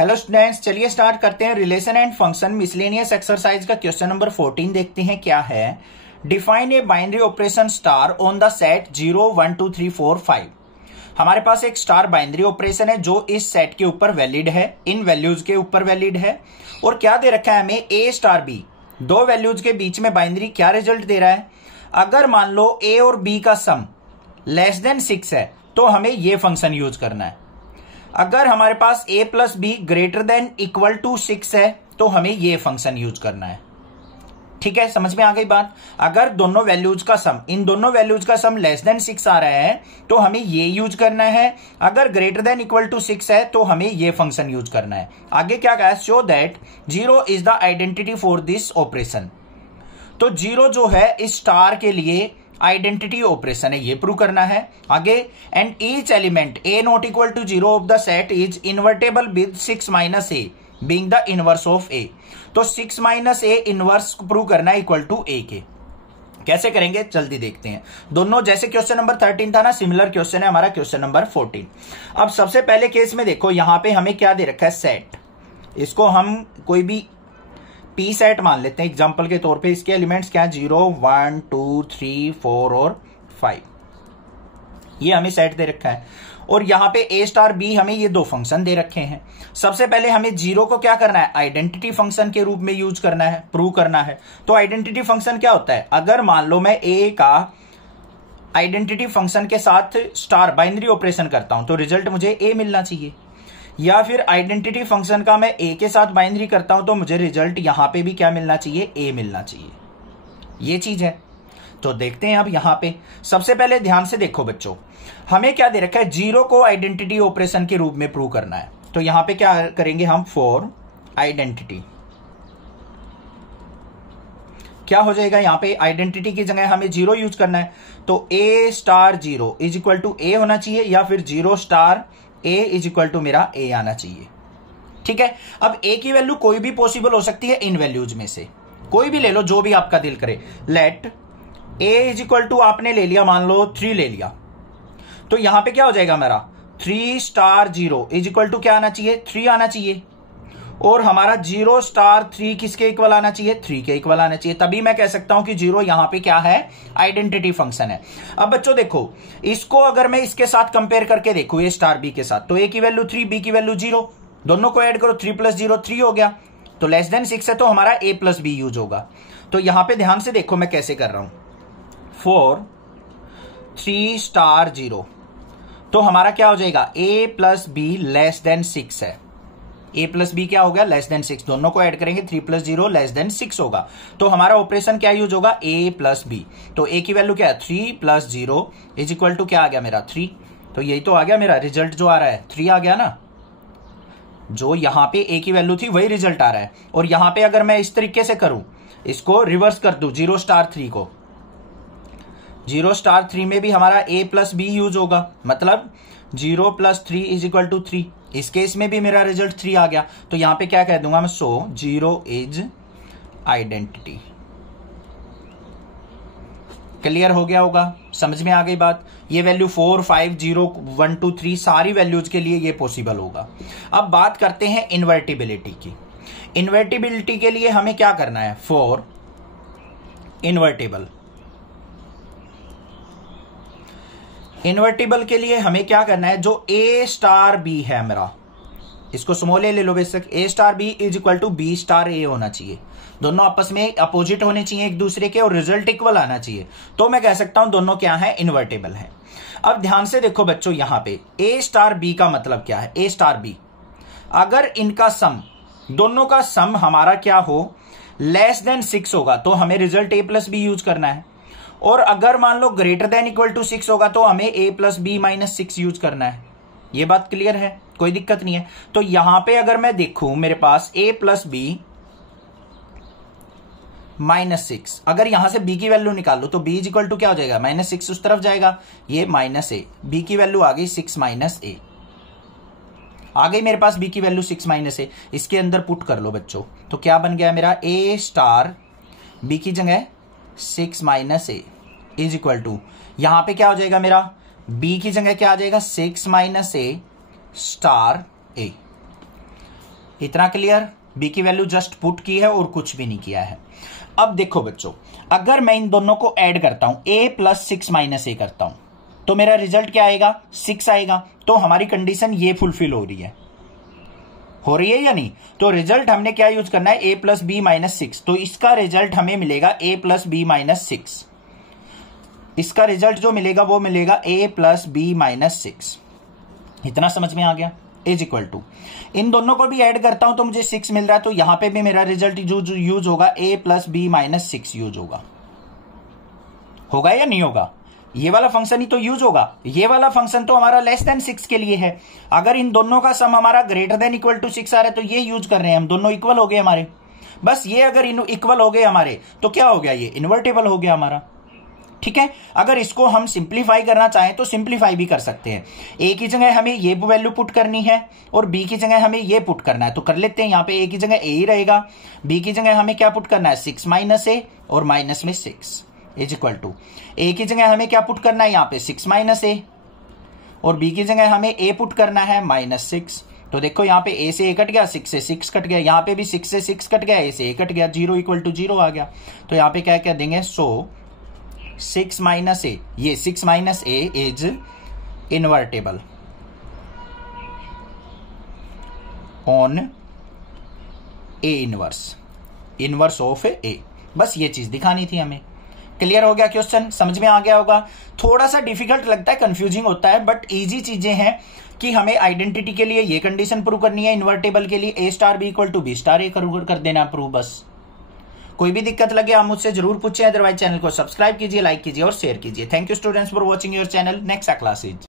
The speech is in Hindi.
हेलो स्टूडेंट्स, चलिए स्टार्ट करते हैं। Relation and function miscellaneous exercise का क्वेश्चन नंबर 14 देखते हैं क्या है। Define a binary operation star on the set 0 1 2 3 4 5। हमारे पास एक स्टार बाइनरी ऑपरेशन है जो इस सेट के ऊपर वैलिड है, इन वैल्यूज के ऊपर वैलिड है। और क्या दे रखा है हमें, ए स्टार बी, दो वैल्यूज के बीच में बाइनरी क्या रिजल्ट दे रहा है। अगर मान लो ए और बी का सम लेस देन 6 है तो हमें यह फंक्शन यूज करना है। अगर हमारे पास a plus b greater than equal to 6 है तो हमें यह फंक्शन यूज करना है। ठीक है, समझ में आ गई बात। अगर दोनों वैल्यूज का सम, इन दोनों वैल्यूज का सम लेस देन 6 आ रहा है तो हमें ये यूज करना है। अगर ग्रेटर देन इक्वल टू 6 है तो हमें ये फंक्शन यूज करना है। आगे क्या कहा, show that 0 is the identity for this operation. तो 0 जो है इस स्टार के लिए आइडेंटिटी ऑपरेशन है, ये प्रूव करना है। आगे, and each element a not equal to 0 of the set is invertible with 6 minus a being the inverse of a। तो 6 माइनस a इनवर्स प्रूव करना है इक्वल टू a के। कैसे करेंगे जल्दी देखते हैं। दोनों जैसे क्वेश्चन नंबर 13 था ना, सिमिलर क्वेश्चन है हमारा क्वेश्चन नंबर 14। अब सबसे पहले केस में देखो, यहां पे हमें क्या दे रखा है, सेट। इसको हम कोई भी पी सेट मान लेते हैं एग्जांपल के तौर पे। इसके एलिमेंट्स क्या है, 0 1 2 3 4 और 5, ये हमें सेट दे रखा है। और यहां पे a स्टार b हमें ये दो फंक्शन दे रखे हैं। सबसे पहले हमें 0 को क्या करना है, आइडेंटिटी फंक्शन के रूप में यूज करना है, प्रूव करना है। तो आइडेंटिटी फंक्शन क्या होता है, अगर मान लो मैं a का आइडेंटिटी फंक्शन के साथ स्टार बाइनरी ऑपरेशन करता हूं तो रिजल्ट मुझे a मिलना चाहिए। या फिर आइडेंटिटी फंक्शन का मैं a के साथ बाइनरी करता हूं तो मुझे रिजल्ट यहां पे भी क्या मिलना चाहिए, a मिलना चाहिए। ये चीज है। तो देखते हैं अब यहां पे सबसे पहले ध्यान से देखो बच्चों, हमें क्या दे रखा है, 0 को आइडेंटिटी ऑपरेशन के रूप में प्रूव करना है। तो यहां पे क्या करेंगे हम, फॉर आइडेंटिटी क्या हो जाएगा, यहां पे आइडेंटिटी की जगह हमें 0 यूज करना है। तो a star 0 is equal to a होना चाहिए, या फिर 0 star a is equal to मेरा a आना चाहिए। ठीक है, अब a की वैल्यू कोई भी पॉसिबल हो सकती है इन वैल्यूज में से, कोई भी ले लो जो भी आपका दिल करे। Let a is equal to आपने ले लिया, मान लो 3 ले लिया, तो यहां पे क्या हो जाएगा मेरा, 3 स्टार 0 इज इक्वल टू क्या आना चाहिए, 3 आना चाहिए। और हमारा 0 स्टार 3 किसके इक्वल आना चाहिए, 3 के इक्वल आना चाहिए। तभी मैं कह सकता हूं कि 0 यहां पे क्या है, आइडेंटिटी फंक्शन है। अब बच्चों देखो, इसको अगर मैं इसके साथ कंपेयर करके देखूं a स्टार b के साथ, तो a की वैल्यू 3, b की वैल्यू 0, दोनों को ऐड करो, 3 प्लस 0 3 हो गया। तो लेस देन 6 है तो हमारा a प्लस b यूज होगा। तो यहां पे ध्यान से देखो मैं कैसे कर रहा हूं, फॉर 3 स्टार 0, तो हमारा क्या हो जाएगा, a plus b less than 6 है। a प्लस बी क्या हो गया, लेस देन 6, दोनों को ऐड करेंगे 3 प्लस 0 लेस देन 6 होगा। तो हमारा ऑपरेशन क्या यूज होगा, a प्लस बी। तो a की वैल्यू क्या है, 3 प्लस 0 इज इक्वल टू क्या आ गया मेरा, 3। तो यही तो आ गया मेरा रिजल्ट, जो आ रहा है 3 आ गया ना। जो यहां पे a की वैल्यू थी वही रिजल्ट आ रहा है। और यहां पे अगर मैं इस तरीके से करूं, इसको रिवर्स कर दूं, 0 स्टार 3 को, 0 स्टार 3 में भी हमारा a प्लस बी यूज होगा, मतलब 0 प्लस 3 इज इक्वल टू 3। इस केस में भी मेरा रिजल्ट 3 आ गया। तो यहां पे क्या कह दूंगा मैं, सो 0 इज आइडेंटिटी। क्लियर हो गया होगा, समझ में आ गई बात। ये वैल्यू 4 5 0 1 2 3 सारी वैल्यूज के लिए ये पॉसिबल होगा। अब बात करते हैं इन्वर्टिबिलिटी की। इन्वर्टिबिलिटी के लिए हमें क्या करना है, फॉर इन्वर्टिबल। इन्वर्टिबल के लिए हमें क्या करना है, जो a स्टार b है मेरा, इसको स्मॉल a ले लो बेशक, a star b is equal to b star a होना चाहिए। दोनों आपस में अपोजिट होने चाहिए एक दूसरे के, और रिजल्ट इक्वल आना चाहिए। तो मैं कह सकता हूं दोनों क्या है, इन्वर्टिबल है। अब ध्यान से देखो बच्चों, यहां पे a स्टार b का मतलब क्या है, a स्टार b, अगर इनका सम, दोनों का सम हमारा क्या हो, लेस देन 6 होगा तो हमें result a plus b use करना है। और अगर मान लो ग्रेटर देन इक्वल टू 6 होगा तो हमें a plus b minus 6 use करना है। ये बात क्लियर है, कोई दिक्कत नहीं है। तो यहां पे अगर मैं देखूं, मेरे पास a प्लस बी माइनस 6, अगर यहां से b की वैल्यू निकाल लो तो b इज इक्वल टू क्या हो जाएगा, माइनस 6 उस तरफ जाएगा, ये माइनस a, b की वैल्यू आ गई 6 माइनस a, आ गई मेरे पास b की वैल्यू 6 माइनस a। इसके अंदर पुट कर लो बच्चों, तो क्या बन गया मेरा, a स्टार b की जगह 6 minus a is equal to, यहां पे क्या हो जाएगा मेरा, b की जगह क्या आ जाएगा, 6 माइनस a स्टार a। इतना क्लियर। बी की वैल्यू जस्ट पुट की है और कुछ भी नहीं किया है। अब देखो बच्चों, अगर मैं इन दोनों को ऐड करता हूं, a प्लस 6 माइनस a करता हूं, तो मेरा रिजल्ट क्या आएगा? 6 आएगा। तो हमारी कंडीशन ये फुलफिल हो रही है या नहीं? तो रिजल्ट हमने क्या यूज करना है? a plus b minus 6। तो इसका रिजल्ट हमें मिलेगा a प्लस बी माइनस 6। इसका रिजल्ट जो मिलेगा वो मिलेगा a प्लस बी माइनस 6। इतना समझ में आ गया? इज इक्वल टू, इन दोनों को भी ऐड करता हूं तो मुझे 6 मिल रहा है, तो यहां पे भी मेरा रिजल्ट यूज होगा, a plus b minus 6 use होगा या नहीं होगा? ये वाला फंक्शन ही तो यूज होगा। ये वाला फंक्शन तो हमारा लेस देन 6 के लिए है। अगर इन दोनों का सम हमारा ग्रेटर देन इक्वल टू 6 आ रहा है तो ये यूज कर रहे हैं हम, दोनों इक्वल हो गए हमारे। बस ये अगर इक्वल हो गए हमारे तो क्या हो गया? ये इन्वर्टेबल हो गया हमारा। ठीक है। अगर इसको हम सिंप्लीफाई करना चाहें तो सिंप्लीफाई भी कर सकते हैं। ए की जगह हमें ये वैल्यू पुट करनी है और बी की जगह हमें ये पुट करना है, तो कर लेते हैं। यहां पे ए की जगह ए ही रहेगा, बी की जगह हमें क्या पुट करना है? 6 माइनस ए और माइनस में 6 इज इक्वल टू, ए की जगह हमें क्या पुट करना है? यहां पे 6 माइनस ए, और बी की जगह हमें ए पुट करना है माइनस 6। तो देखो यहाँ पे ए से ए कट गया, 6 से 6 कट गया, यहाँ पे भी 6 से 6 कट गया, ए से ए कट गया, 0 इक्वल टू 0 आ गया। तो यहाँ पे क्या क्या देंगे? सो 6 माइनस ए, ये 6 minus a is invertible on a inverse of a. बस ये चीज दिखानी थी हमें। क्लियर हो गया क्वेश्चन? समझ में आ गया होगा। थोड़ा सा डिफिकल्ट लगता है, कंफ्यूजिंग होता है, बट इजी चीजें हैं कि हमें आइडेंटिटी के लिए ये कंडीशन प्रूव करनी है, इन्वर्टेबल के लिए a star b equal to b star a कर देना प्रूव। बस कोई भी दिक्कत लगे आप मुझसे जरूर पूछें, अदरवाइज चैनल को सब्सक्राइब कीजिए, लाइक कीजिए और शेयर कीजिए। Thank you students for watching your channel. Next classes.